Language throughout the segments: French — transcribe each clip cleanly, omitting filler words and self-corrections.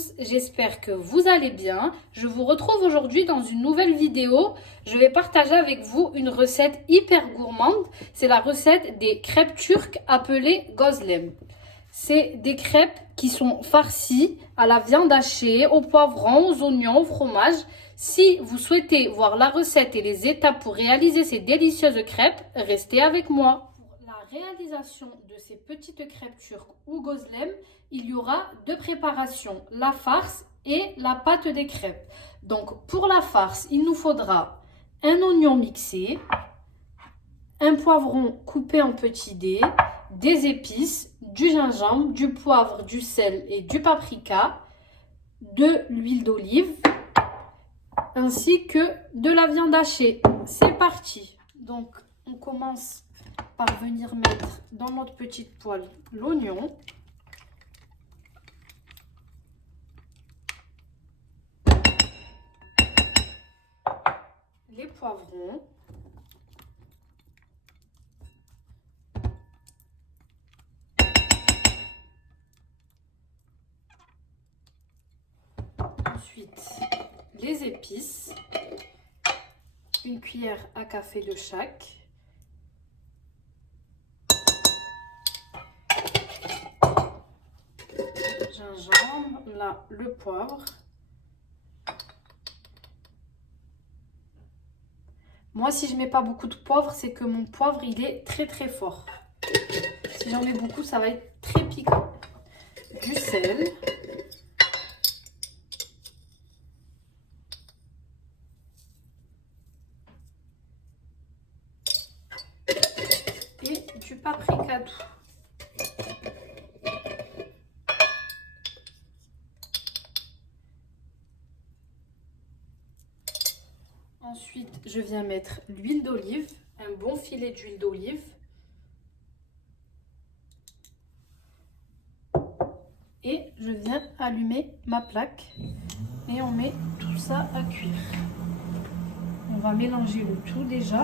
tous, j'espère que vous allez bien. Je vous retrouve aujourd'hui dans une nouvelle vidéo. Je vais partager avec vous une recette hyper gourmande. C'est la recette des crêpes turques appelées gözlem. C'est des crêpes qui sont farcies à la viande hachée, au poivron, aux oignons, au fromage. Si vous souhaitez voir la recette et les étapes pour réaliser ces délicieuses crêpes, restez avec moi. Pour la réalisation de ces petites crêpes turques ou gözlem, il y aura deux préparations, la farce et la pâte des crêpes. Donc pour la farce, il nous faudra un oignon mixé, un poivron coupé en petits dés, des épices, du gingembre, du poivre, du sel et du paprika, de l'huile d'olive, ainsi que de la viande hachée. C'est parti. Donc on commence par venir mettre dans notre petite poêle l'oignon. Les poivrons. Ensuite, les épices. Une cuillère à café de chaque. Gingembre, là le poivre. Moi, si je mets pas beaucoup de poivre, c'est que mon poivre, il est très très fort. Si j'en mets beaucoup, ça va être très piquant. Du sel. Et du paprika doux. Ensuite, je viens mettre l'huile d'olive, un bon filet d'huile d'olive. Et je viens allumer ma plaque et on met tout ça à cuire. On va mélanger le tout déjà.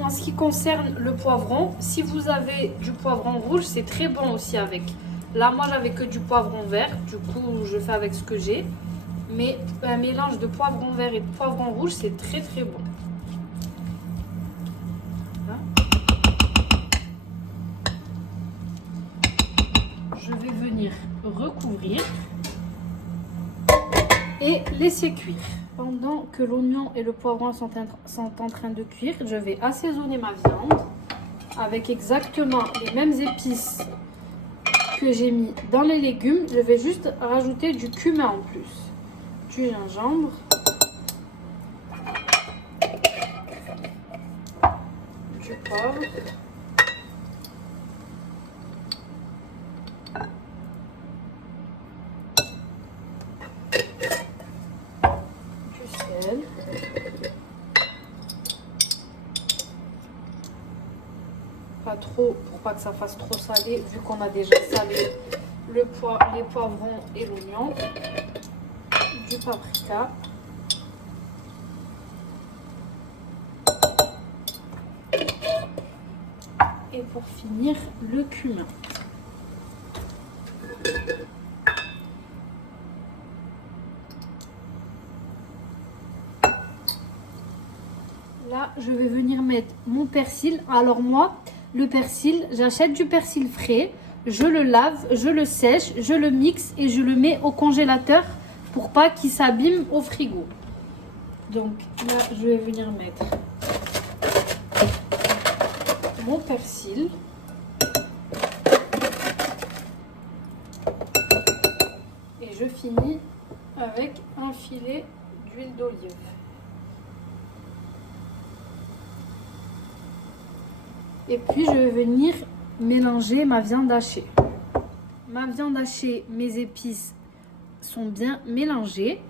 En ce qui concerne le poivron, si vous avez du poivron rouge, c'est très bon aussi avec. Là, moi, j'avais que du poivron vert, du coup, je fais avec ce que j'ai. Mais un mélange de poivron vert et de poivron rouge, c'est très très bon. Voilà. Je vais venir recouvrir et laisser cuire. Pendant que l'oignon et le poivron sont en train de cuire, je vais assaisonner ma viande avec exactement les mêmes épices que j'ai mis dans les légumes. Je vais juste rajouter du cumin en plus, du gingembre, du poivre, du sel, pas trop pour pas que ça fasse trop salé vu qu'on a déjà salé les poivrons et l'oignon, du paprika, et pour finir le cumin. Là, je vais venir mettre mon persil. Alors moi, le persil, j'achète du persil frais, je le lave, je le sèche, je le mixe et je le mets au congélateur pour pas qu'il s'abîme au frigo. Donc là, je vais venir mettre mon persil. Et je finis avec un filet d'huile d'olive. Et puis je vais venir mélanger ma viande hachée. Ma viande hachée, mes épices sont bien mélangées.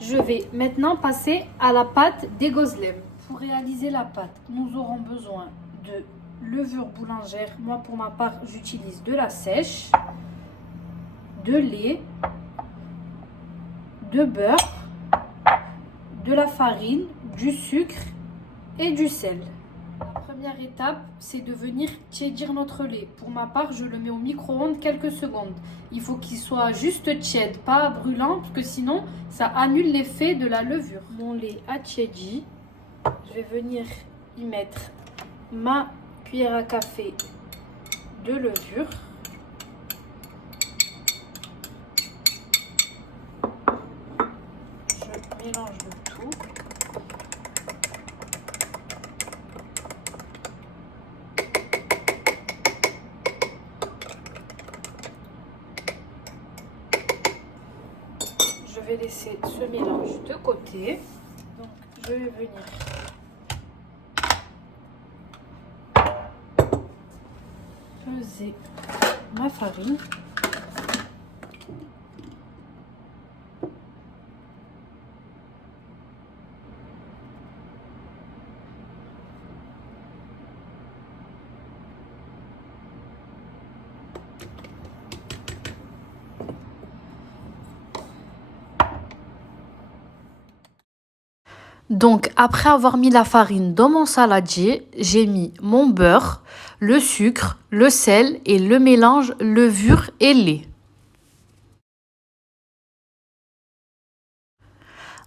Je vais maintenant passer à la pâte des gözlem. Pour réaliser la pâte, nous aurons besoin de levure boulangère. Moi, pour ma part, j'utilise de la sèche, de lait, de beurre, de la farine, du sucre et du sel. La première étape, c'est de venir tiédir notre lait. Pour ma part, je le mets au micro-ondes quelques secondes. Il faut qu'il soit juste tiède, pas brûlant, parce que sinon, ça annule l'effet de la levure. Mon lait a tiédi. Je vais venir y mettre ma cuillère à café de levure. Je mélange le tout. Je vais laisser ce mélange de côté. Donc, je vais venir peser ma farine. Donc, après avoir mis la farine dans mon saladier, j'ai mis mon beurre, le sucre, le sel et le mélange levure et lait.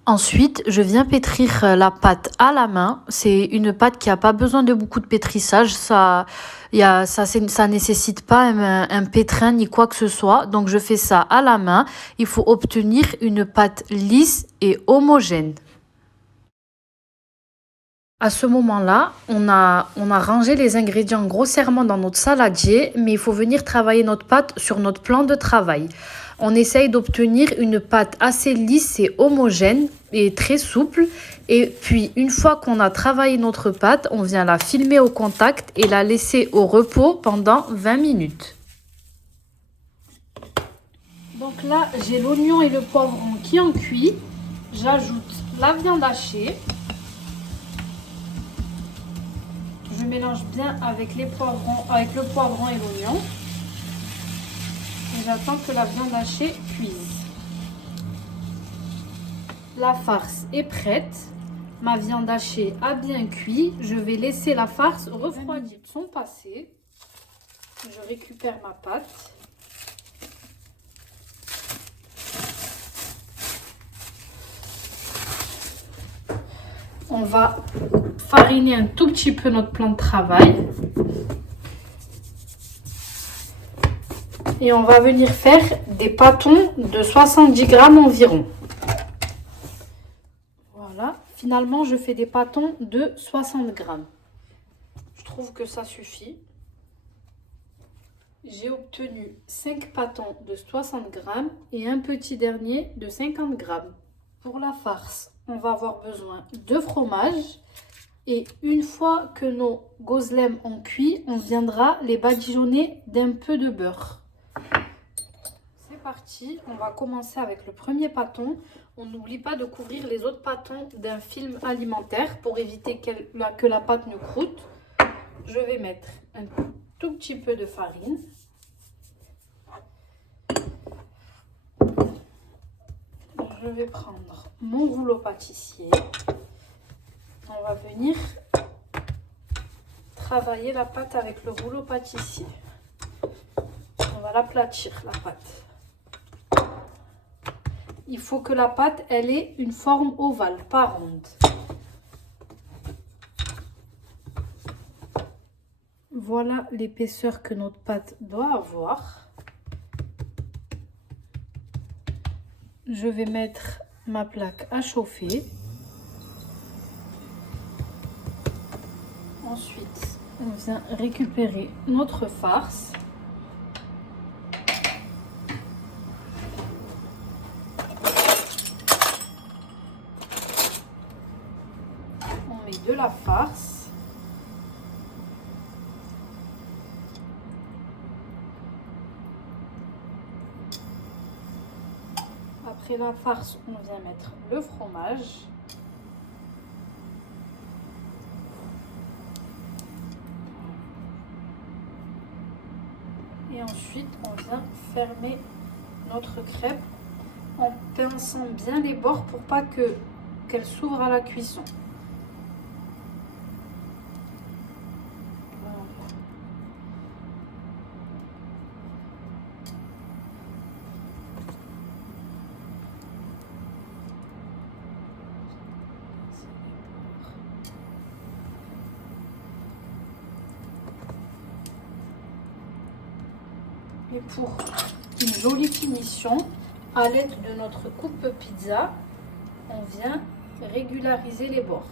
Ensuite, je viens pétrir la pâte à la main. C'est une pâte qui n'a pas besoin de beaucoup de pétrissage. Ça nécessite pas un pétrin ni quoi que ce soit. Donc, je fais ça à la main. Il faut obtenir une pâte lisse et homogène. À ce moment-là, on a rangé les ingrédients grossièrement dans notre saladier, mais il faut venir travailler notre pâte sur notre plan de travail. On essaye d'obtenir une pâte assez lisse et homogène et très souple. Et puis, une fois qu'on a travaillé notre pâte, on vient la filmer au contact et la laisser au repos pendant 20 minutes. Donc là, j'ai l'oignon et le poivron qui ont cuit. J'ajoute la viande hachée. Je mélange bien avec le poivron et l'oignon. Et j'attends que la viande hachée cuise. La farce est prête. Ma viande hachée a bien cuit. Je vais laisser la farce refroidir. Sont passées. Je récupère ma pâte. On va fariner un tout petit peu notre plan de travail. Et on va venir faire des pâtons de 70 grammes environ. Voilà. Finalement, je fais des pâtons de 60 grammes. Je trouve que ça suffit. J'ai obtenu 5 pâtons de 60 grammes et un petit dernier de 50 grammes. Pour la farce, on va avoir besoin de fromage. Et une fois que nos gozlem ont cuit, on viendra les badigeonner d'un peu de beurre. C'est parti, on va commencer avec le premier pâton. On n'oublie pas de couvrir les autres pâtons d'un film alimentaire pour éviter que la pâte ne croûte. Je vais mettre un tout petit peu de farine. Je vais prendre mon rouleau pâtissier. On va venir travailler la pâte avec le rouleau pâtissier. On va l'aplatir, la pâte. Il faut que la pâte, elle ait une forme ovale, pas ronde. Voilà l'épaisseur que notre pâte doit avoir. Je vais mettre ma plaque à chauffer. Ensuite, on vient récupérer notre farce. On met de la farce. Après la farce, on vient mettre le fromage. Et ensuite, on vient fermer notre crêpe en pinçant bien les bords pour pas que qu'elle s'ouvre à la cuisson. Voilà. Et pour une jolie finition, à l'aide de notre coupe pizza, on vient régulariser les bords.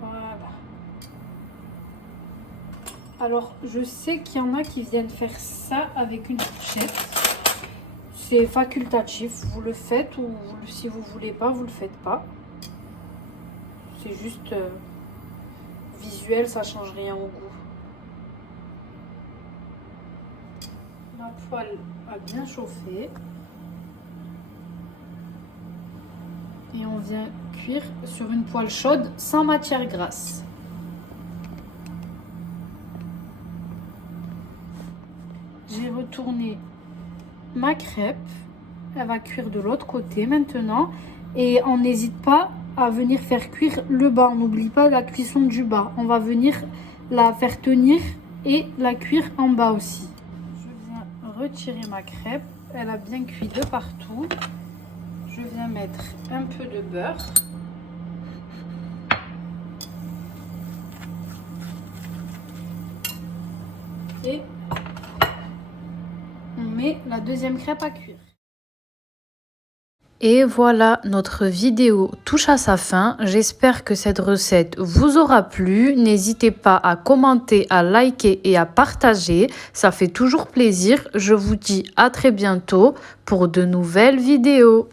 Voilà. Alors, je sais qu'il y en a qui viennent faire ça avec une fourchette. C'est facultatif, vous le faites ou si vous voulez pas, vous le faites pas. C'est juste visuel, ça change rien au goût. La poêle a bien chauffé. Et on vient cuire sur une poêle chaude sans matière grasse. J'ai retourné ma crêpe, elle va cuire de l'autre côté maintenant et on n'hésite pas à venir faire cuire le bas, on n'oublie pas la cuisson du bas, on va venir la faire tenir et la cuire en bas aussi. Je viens retirer ma crêpe, elle a bien cuit de partout, je viens mettre un peu de beurre et on met la deuxième crêpe à cuire. Et voilà, notre vidéo touche à sa fin. J'espère que cette recette vous aura plu. N'hésitez pas à commenter, à liker et à partager. Ça fait toujours plaisir. Je vous dis à très bientôt pour de nouvelles vidéos.